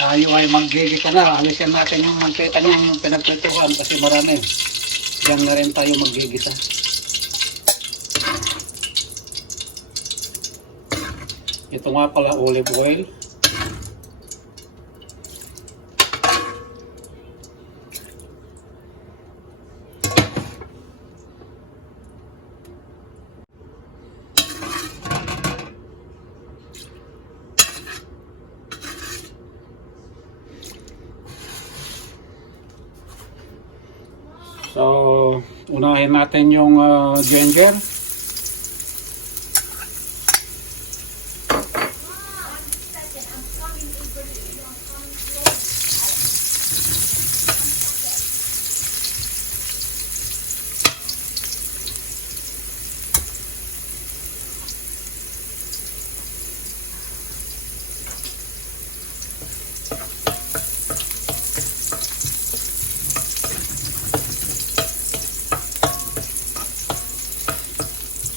Tayo ay maggigita na. Alisin natin yung mantika niya, yung pinagprituhan kasi marami. Diyan na rin tayo maggigita. Ito nga pala olive oil. So, unahin natin yung ginger.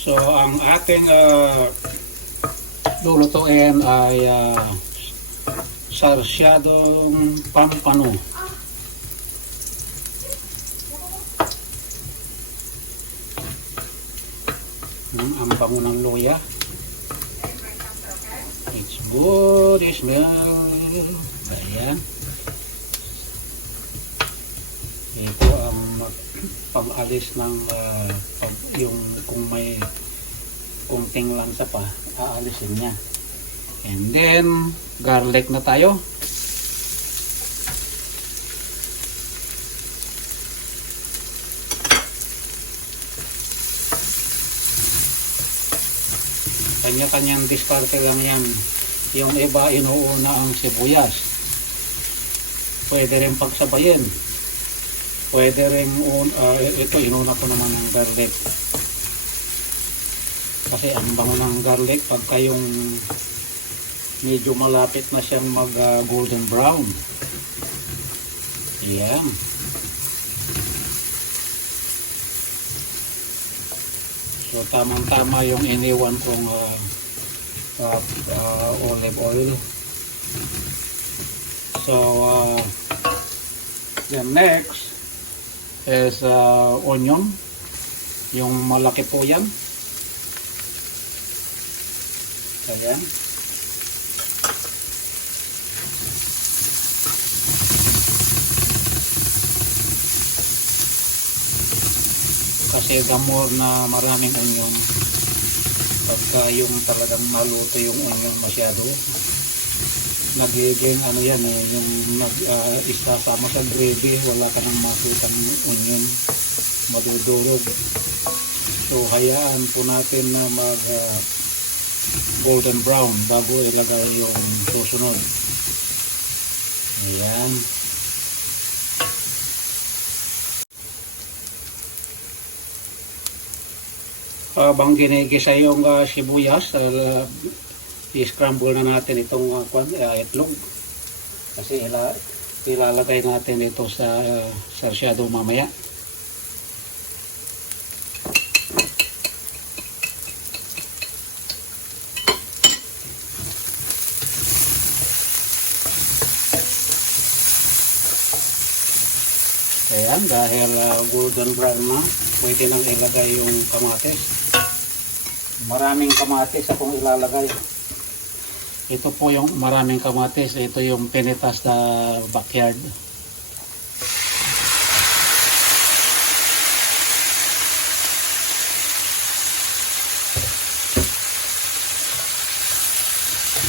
So, ang ating lulutuin ay sarsyadong pampano. Ang bango ng luya. It's good, it smells. Ayan. Ito ang pag-alis ng yung kung may kunting lansa pa, aalisin niya. And then, garlic na tayo. Kanya-kanyang diskarte lang yan. Yung iba inuuna ang sibuyas. Pwede rin pagsabayin. Pwede rin, ito inuna ko naman ang garlic. Kasi ang bango ng garlic pagka yung medyo malapit na siyang mag golden brown. Ayan. So tamang-tama yung iniwan kong olive oil. So then next is onion. Yung malaki po yan. Ayan. Kasi the more na maraming onion, pagka yung talagang maluto yung onion masyado, nagiging ano yan yung isasama sa gravy, wala ka nang makitang onion, madudurog. So hayaan po natin na mag golden brown bago ilagay yung susunod. Ayan. Habang ginigisa yung sibuyas, i-scramble na natin itong itlog. Kasi ilalagay natin ito sa sarsyado mamaya. Ayan, dahil golden brown na, pwede nang ilagay yung kamatis. Maraming kamatis akong ilalagay. Ito po yung maraming kamatis. Ito yung pinitas na backyard.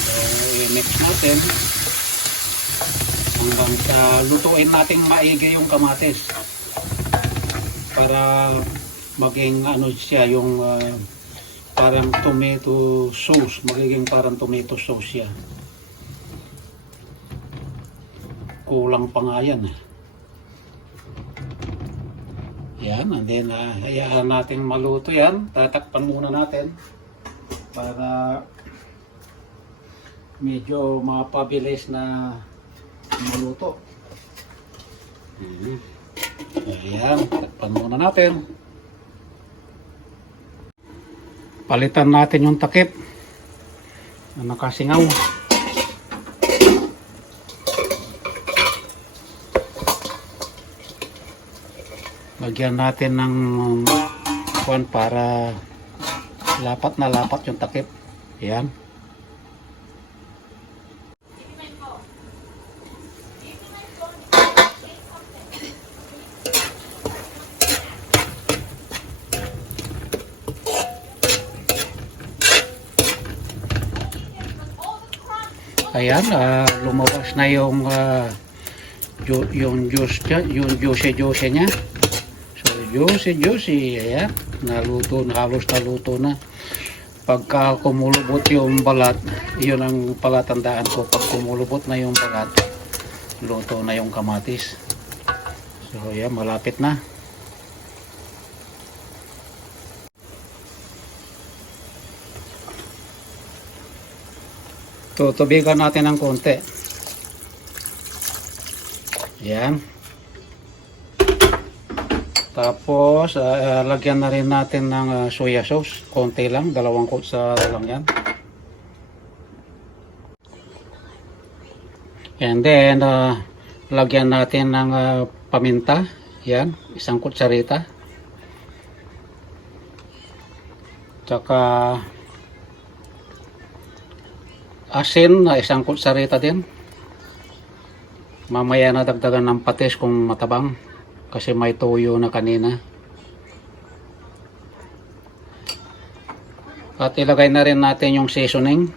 So, i-mix natin hanggang sa lutuin nating maigi yung kamatis para maging ano siya yung parang tomato sauce, magiging parang tomato sauce siya. Kulang pa nga yan. Yan, and then hayaan natin maluto yan. Tatakpan muna natin para medyo mapabilis na maluto. Ayan, takpan muna natin. Palitan natin yung takip na nakasingaw. Lagyan natin ng kuwan para lapat na lapat yung takip. Ayan. Ayan, lumabas na yung juice niya, yung juicy niya. So juicy, ayan, naluto, halos naluto na. Pagka kumulubot yung balat, yun ang palatandaan ko. Pag kumulubot na yung balat, luto na yung kamatis. So ayan, malapit na. Tutubigan natin ng konti. Yan. Tapos lagyan na rin natin ng soya sauce. Konti lang, 2 kutsara lang yan. And then lagyan natin ng paminta. Yan, 1 kutsarita. Tsaka asin na 1 kutsarita din. Mamaya na dagdagan ng patis kung matabang kasi may toyo na kanina. At ilagay na rin natin yung seasoning.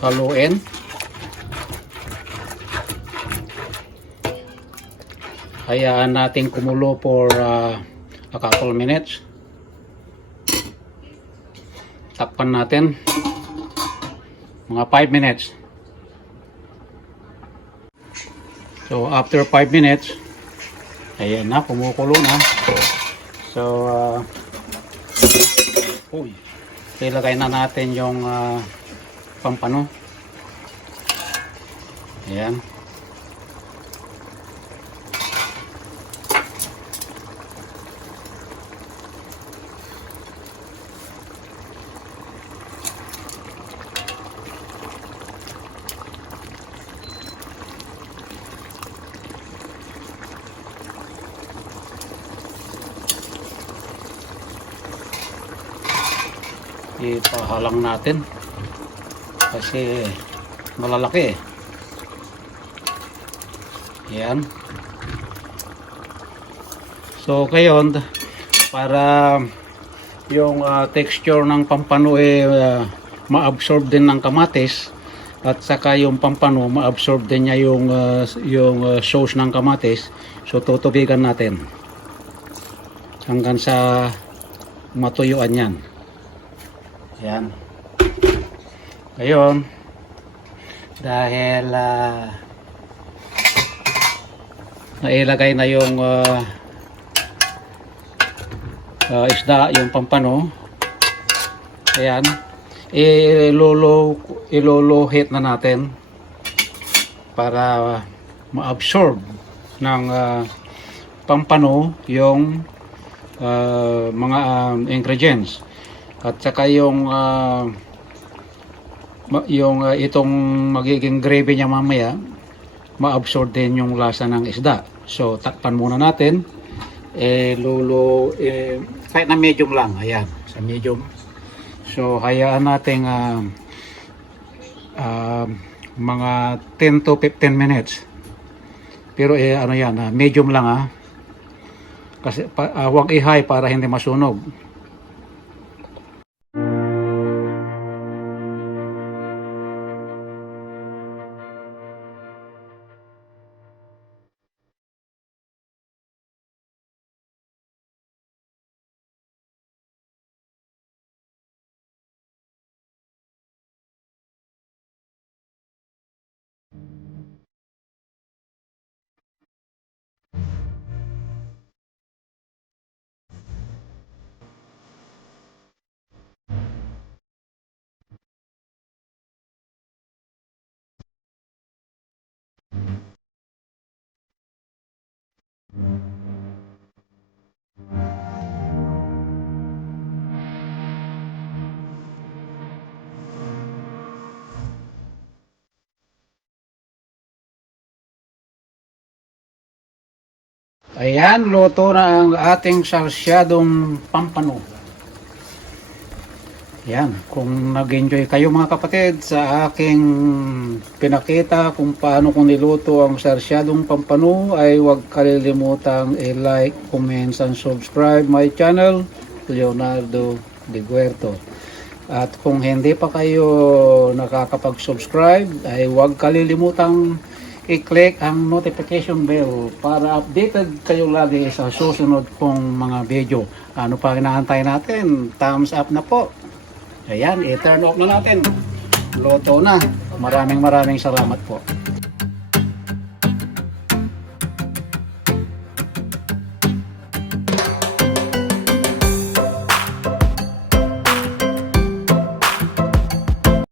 Haluin. Hayaan natin kumulo for a couple minutes. Takpan natin mga 5 minutes. So after 5 minutes, ayan na, kumukulo na. So ilagay na natin yung pampano. Ayan. Ipahalang natin kasi malalaki. Yan. So ngayon, para yung texture ng pampano ma-absorb din ng kamatis, at saka yung pampano ma-absorb din niya yung sauce ng kamatis. So tutubigan natin hanggang sa matuyuan yan. Yan. Ngayon, dahil nailagay na yung isda, yung pampano, ayan, iluluhit na natin para ma-absorb ng pampano yung mga ingredients. At saka yung itong magiging gravy niya mamaya, ma-absorb din yung lasa ng isda. So takpan muna natin. kahit na medium lang, ayan, sa medium. So hayaan natin mga 10 to 15 minutes. Pero ano yan, medium lang kasi wag i-high para hindi masunog. Ayan, luto na ang ating sarsyadong pampano. Yan, kung nag-enjoy kayo mga kapatid sa aking pinakita kung paano kung niluto ang sarsyadong pampano, ay huwag kalilimutang i-like, comment, and subscribe my channel, Leonardo De Guerto. At kung hindi pa kayo nakakapag-subscribe, ay huwag kalilimutang i-click ang notification bell para updated kayo lagi sa susunod kong mga video. Ano pa inaantay natin? Thumbs up na po. Ayan, i-turn off na natin. Luto na. Maraming salamat po.